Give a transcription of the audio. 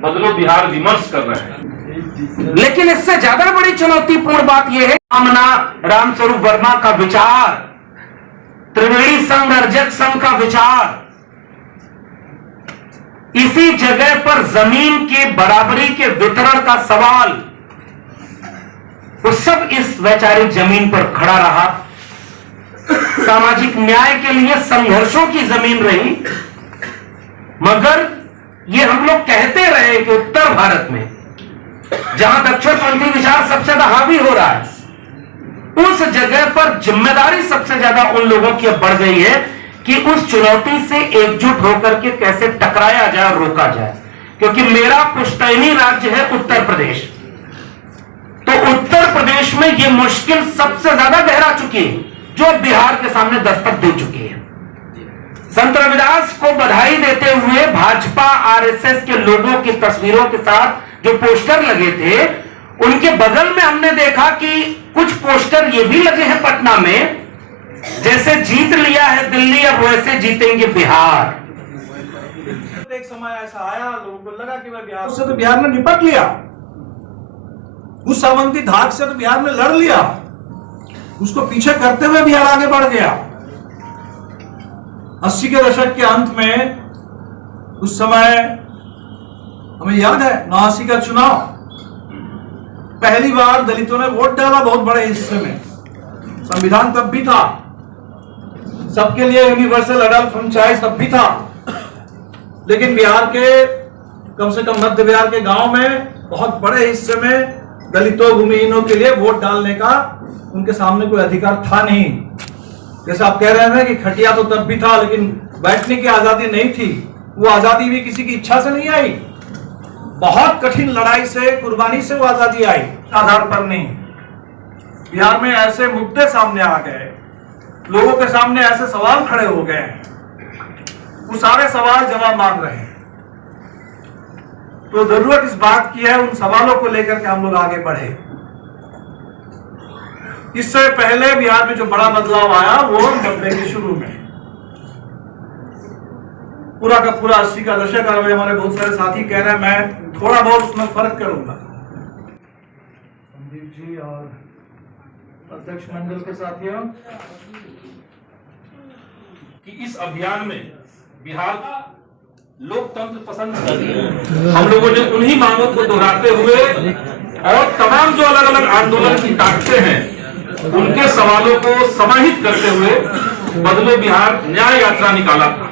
बदलो बिहार विमर्श कर रहे हैं। लेकिन इससे ज्यादा बड़ी चुनौतीपूर्ण बात यह है, रामस्वरूप वर्मा का विचार, त्रिवेणी संघ अर्जक संघ का विचार, इसी जगह पर जमीन के बराबरी के वितरण का सवाल, वो सब इस वैचारिक जमीन पर खड़ा रहा। सामाजिक न्याय के लिए संघर्षों की जमीन रही। मगर ये हम लोग कहते रहे कि उत्तर भारत में जहां दक्षिणपंथी विचार सबसे ज्यादा हावी हो रहा है, उस जगह पर जिम्मेदारी सबसे ज्यादा उन लोगों की अब बढ़ गई है कि उस चुनौती से एकजुट होकर के कैसे टकराया जाए और रोका जाए। क्योंकि मेरा पुश्तैनी राज्य है उत्तर प्रदेश, तो उत्तर प्रदेश में यह मुश्किल सबसे ज्यादा गहरा चुकी है जो बिहार के सामने दस्तक दे चुकी है। संत रविदास को बधाई देते हुए भाजपा आरएसएस के लोगों की तस्वीरों के साथ जो पोस्टर लगे थे, उनके बगल में हमने देखा कि कुछ पोस्टर ये भी लगे हैं पटना में, जैसे जीत लिया है दिल्ली अब वैसे जीतेंगे बिहार। एक समय ऐसा आया, लोगों को लगा कि बिहार से तो बिहार ने निपट लिया, उस सावंती धाक से तो बिहार ने लड़ लिया, उसको पीछे करते हुए बिहार आगे बढ़ गया। 80 के दशक के अंत में उस समय हमें याद है 89 का चुनाव, पहली बार दलितों ने वोट डाला बहुत बड़े हिस्से में। संविधान तब भी था, सबके लिए यूनिवर्सल अडल्ट फ्रेंचाइज तब भी था, लेकिन बिहार के कम से कम मध्य बिहार के गांव में बहुत बड़े हिस्से में दलितों भूमिहीनों के लिए वोट डालने का उनके सामने कोई अधिकार था नहीं। जैसे आप कह रहे थे कि खटिया तो तब भी था, लेकिन बैठने की आजादी नहीं थी। वो आजादी भी किसी की इच्छा से नहीं आई, बहुत कठिन लड़ाई से, कुर्बानी से वो आजादी आई, आधार पर नहीं। बिहार में ऐसे मुद्दे सामने आ गए, लोगों के सामने ऐसे सवाल खड़े हो गए, वो सारे सवाल जवाब मांग रहे हैं। तो जरूरत इस बात की है उन सवालों को लेकर के हम लोग आगे बढ़े। इससे पहले बिहार में जो बड़ा बदलाव आया वो 90 के शुरू में, पूरा का पूरा 80 का दशक, और हमारे बहुत सारे साथी कह रहे हैं, मैं थोड़ा बहुत उसमें फर्क करूंगा। संदीप जी और अध्यक्ष मंडल के साथियों, कि इस अभियान में बिहार लोकतंत्र पसंद कर रही है। हम लोगों ने उन्हीं मांगों को दोहराते हुए और तमाम जो अलग अलग आंदोलन की ताकतें हैं उनके सवालों को समाहित करते हुए बदलो बिहार न्याय यात्रा निकाला था।